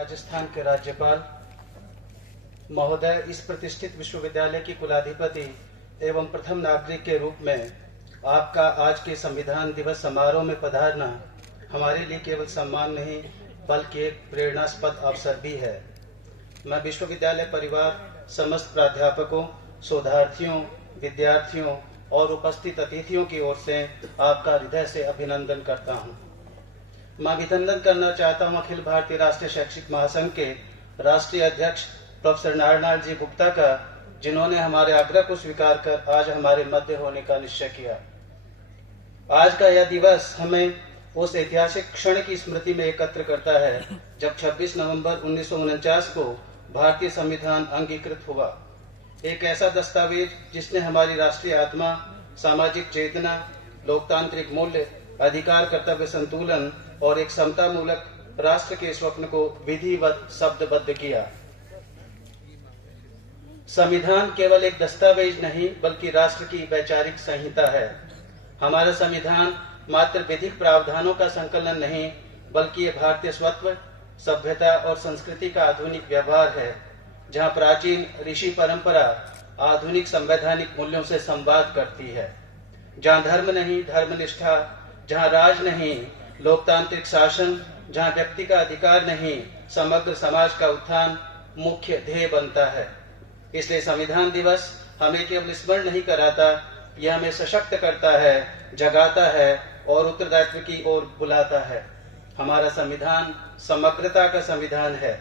राजस्थान के राज्यपाल महोदय, इस प्रतिष्ठित विश्वविद्यालय की कुलाधिपति एवं प्रथम नागरिक के रूप में आपका आज के संविधान दिवस समारोह में पधारना हमारे लिए केवल सम्मान नहीं बल्कि एक प्रेरणास्पद अवसर भी है। मैं विश्वविद्यालय परिवार, समस्त प्राध्यापकों, शोधार्थियों, विद्यार्थियों और उपस्थित अतिथियों की ओर से आपका हृदय से अभिनंदन करता हूं। मैं अभिनंदन करना चाहता हूं अखिल भारतीय राष्ट्रीय शैक्षिक महासंघ के राष्ट्रीय अध्यक्ष प्रोफेसर नारायण जी गुप्ता का, जिन्होंने हमारे आग्रह को स्वीकार कर आज हमारे मध्य होने का निश्चय किया। आज का यह दिवस हमें उस ऐतिहासिक क्षण की स्मृति में एकत्र करता है जब 26 नवंबर 1949 को भारतीय संविधान अंगीकृत हुआ। एक ऐसा दस्तावेज जिसने हमारी राष्ट्रीय आत्मा, सामाजिक चेतना, लोकतांत्रिक मूल्य, अधिकार कर्तव्य संतुलन और एक समता मूलक राष्ट्र के स्वप्न को विधिवत शब्दबद्ध किया। संविधान केवल एक दस्तावेज नहीं बल्कि राष्ट्र की वैचारिक संहिता है। हमारा संविधान मात्र विधिक प्रावधानों का संकलन नहीं बल्कि ये भारतीय स्वत्व, सभ्यता और संस्कृति का आधुनिक व्यवहार है, जहाँ प्राचीन ऋषि परंपरा आधुनिक संवैधानिक मूल्यों से संवाद करती है, जहाँ धर्म नहीं धर्मनिष्ठा, जहाँ राज नहीं लोकतांत्रिक शासन, जहाँ व्यक्ति का अधिकार नहीं समग्र समाज का उत्थान मुख्य ध्येय बनता है। इसलिए संविधान दिवस हमें केवल स्मरण नहीं कराता, यह हमें सशक्त करता है, जगाता है और उत्तरदायित्व की ओर बुलाता है। हमारा संविधान समग्रता का संविधान है।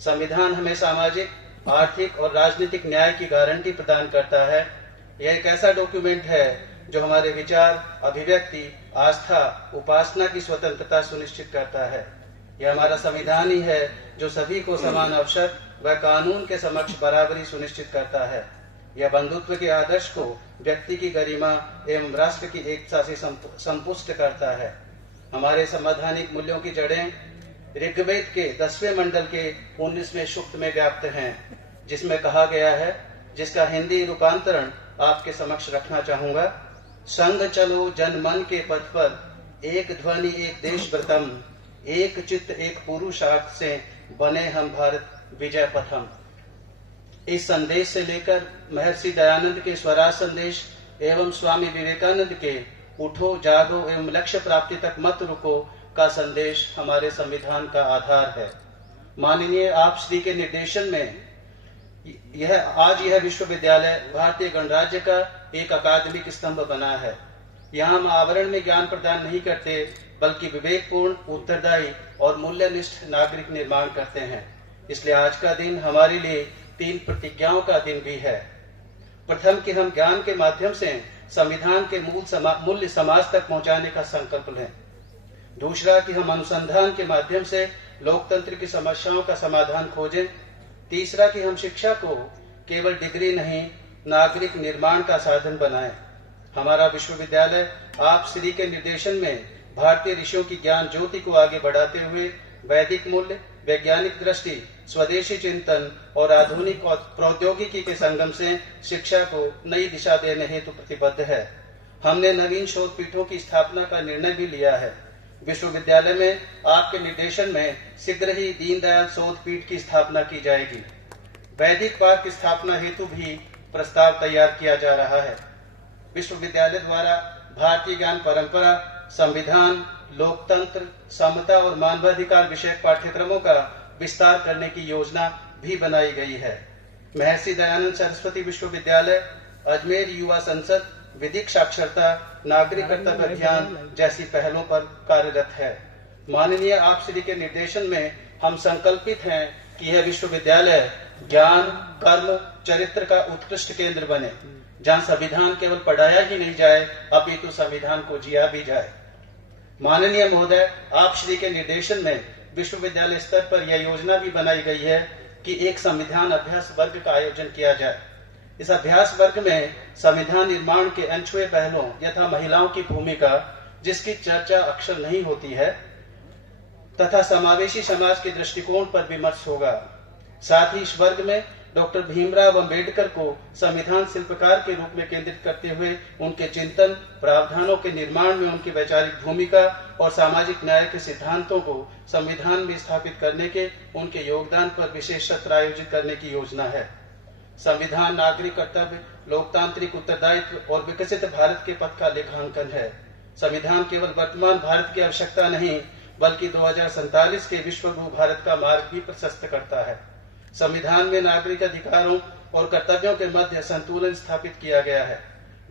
संविधान हमें सामाजिक, आर्थिक और राजनीतिक न्याय की गारंटी प्रदान करता है। यह एक ऐसा डॉक्यूमेंट है जो हमारे विचार, अभिव्यक्ति, आस्था, उपासना की स्वतंत्रता सुनिश्चित करता है। यह हमारा संविधान ही है जो सभी को समान अवसर व कानून के समक्ष बराबरी सुनिश्चित करता है। यह बंधुत्व के आदर्श को व्यक्ति की गरिमा एवं राष्ट्र की एकता से संपुष्ट करता है। हमारे संवैधानिक मूल्यों की जड़ें ऋग्वेद के 10वें मंडल के 19वें सूक्त में व्याप्त हैं, जिसमें कहा गया है, जिसका हिंदी रूपांतरण आपके समक्ष रखना चाहूंगा। संग चलो जन मन के पथ पर, एक ध्वनि एक देश व्रतम, एक चित्त एक पुरुषार्थ से बने हम भारत विजय पथम। इस संदेश से लेकर महर्षि दयानंद के स्वराज संदेश एवं स्वामी विवेकानंद के उठो जागो एवं लक्ष्य प्राप्ति तक मत रुको का संदेश हमारे संविधान का आधार है। माननीय आप श्री के निर्देशन में यह विश्वविद्यालय भारतीय गणराज्य का एक अकादमिक स्तंभ बना है। यहाँ हम आवरण में ज्ञान प्रदान नहीं करते बल्कि विवेकपूर्ण, उत्तरदायी और मूल्यनिष्ठ नागरिक निर्माण करते हैं। इसलिए आज का दिन हमारे लिए 3 प्रतिज्ञाओं का दिन भी है। प्रथम कि हम ज्ञान के माध्यम से संविधान के मूल्य समाज तक पहुंचाने का संकल्प लें। दूसरा कि हम अनुसंधान के माध्यम से लोकतंत्र की समस्याओं का समाधान खोजें। तीसरा कि हम शिक्षा को केवल डिग्री नहीं नागरिक निर्माण का साधन बनाएं। हमारा विश्वविद्यालय आप श्री के निर्देशन में भारतीय ऋषियों की ज्ञान ज्योति को आगे बढ़ाते हुए वैदिक मूल्य, वैज्ञानिक दृष्टि, स्वदेशी चिंतन और आधुनिक प्रौद्योगिकी के संगम से शिक्षा को नई दिशा देने हेतु प्रतिबद्ध है। हमने नवीन शोध पीठों की स्थापना का निर्णय भी लिया है। विश्वविद्यालय में आपके निर्देशन में शीघ्र ही दीनदयाल शोध पीठ की स्थापना की जाएगी। वैदिक पार्क की स्थापना हेतु भी प्रस्ताव तैयार किया जा रहा है। विश्वविद्यालय द्वारा भारतीय ज्ञान परंपरा, संविधान, लोकतंत्र, समता और मानवाधिकार विषयक पाठ्यक्रमों का विस्तार करने की योजना भी बनाई गई है। महर्षि दयानंद सरस्वती विश्वविद्यालय, अजमेर युवा संसद, विधिक साक्षरता, नागरिक कर्तव्य अभियान जैसी पहलों पर कार्यरत है। माननीय आप श्री के निर्देशन में हम संकल्पित हैं कि यह विश्वविद्यालय ज्ञान, कर्म, चरित्र का उत्कृष्ट केंद्र बने, जहाँ संविधान केवल पढ़ाया ही नहीं जाए अपितु संविधान को जिया भी जाए। माननीय महोदय, आप श्री के निर्देशन में विश्वविद्यालय स्तर पर यह योजना भी बनाई गई है कि एक संविधान अभ्यास वर्ग का आयोजन किया जाए। इस अभ्यास वर्ग में संविधान निर्माण के अनछुए पहलुओं यथा महिलाओं की भूमिका, जिसकी चर्चा अक्सर नहीं होती है, तथा समावेशी समाज के दृष्टिकोण पर विमर्श होगा। साथ ही इस वर्ग में डॉक्टर भीमराव अंबेडकर को संविधान शिल्पकार के रूप में केंद्रित करते हुए उनके चिंतन, प्रावधानों के निर्माण में उनकी वैचारिक भूमिका और सामाजिक न्याय के सिद्धांतों को संविधान में स्थापित करने के उनके योगदान पर विशेष सत्र आयोजित करने की योजना है। संविधान नागरिक कर्तव्य, लोकतांत्रिक उत्तरदायित्व और विकसित भारत के पथ का लेखांकन है। संविधान केवल वर्तमान भारत की आवश्यकता नहीं, बल्कि 2047 के विश्वगुरु भारत का मार्ग भी प्रशस्त करता है। संविधान में नागरिक अधिकारों और कर्तव्यों के मध्य संतुलन स्थापित किया गया है।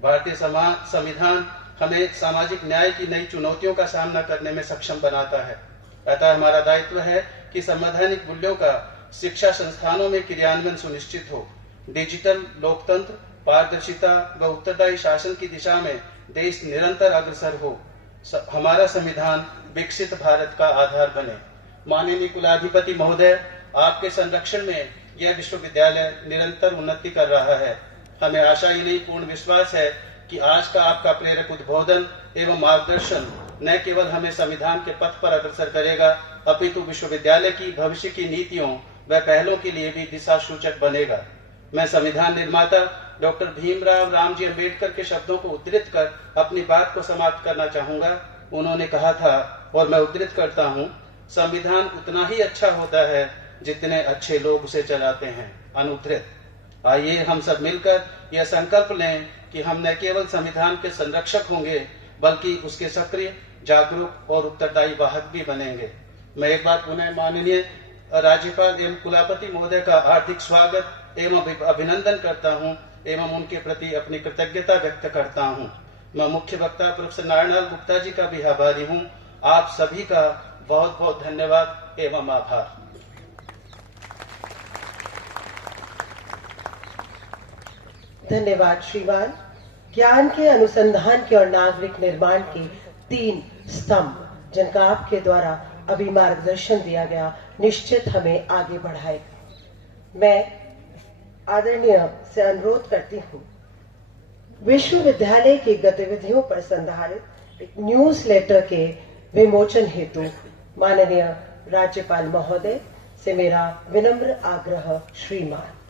भारतीय संविधान हमें सामाजिक न्याय की नई चुनौतियों का सामना करने में सक्षम बनाता है। अतः हमारा दायित्व है कि संवैधानिक मूल्यों का शिक्षा संस्थानों में क्रियान्वयन सुनिश्चित हो। डिजिटल लोकतंत्र, पारदर्शिता व उत्तरदायी शासन की दिशा में देश निरंतर अग्रसर हो। हमारा संविधान विकसित भारत का आधार बने। माननीय कुलाधिपति महोदय, आपके संरक्षण में यह विश्वविद्यालय निरंतर उन्नति कर रहा है। हमें आशा ही नहीं, पूर्ण विश्वास है कि आज का आपका प्रेरक उद्बोधन एवं मार्गदर्शन न केवल हमें संविधान के पथ पर अग्रसर करेगा, अपितु विश्वविद्यालय की भविष्य की नीतियों व पहलों के लिए भी दिशा सूचक बनेगा। मैं संविधान निर्माता डॉक्टर भीमराव रामजी अंबेडकर के शब्दों को उद्धृत कर अपनी बात को समाप्त करना चाहूंगा। उन्होंने कहा था, और मैं उद्धृत करता हूं, संविधान उतना ही अच्छा होता है जितने अच्छे लोग उसे चलाते हैं। अनुद्धृत। आइए हम सब मिलकर यह संकल्प लें कि हम न केवल संविधान के संरक्षक होंगे, बल्कि उसके सक्रिय, जागरूक और उत्तरदायी वाहक भी बनेंगे। मैं एक बार पुनः माननीय राज्यपाल एवं कुलापति महोदय का हार्दिक स्वागत एवं अभिनंदन करता हूं एवं उनके प्रति अपनी कृतज्ञता व्यक्त करता हूं। मैं मुख्य वक्ता प्रोफेसर नारायण गुप्ता जी का भी आभारी हूं। आप सभी का बहुत बहुत धन्यवाद एवं आभार। धन्यवाद श्रीमान। ज्ञान के, अनुसंधान के और नागरिक निर्माण के 3 स्तंभ जिनका आपके द्वारा अभी मार्गदर्शन दिया गया, निश्चित हमें आगे बढ़ाएगा। मैं आदरणीय से अनुरोध करती हूँ, विश्वविद्यालय की गतिविधियों पर संधारित एक न्यूज लेटर के विमोचन हेतु माननीय राज्यपाल महोदय से मेरा विनम्र आग्रह। श्रीमान।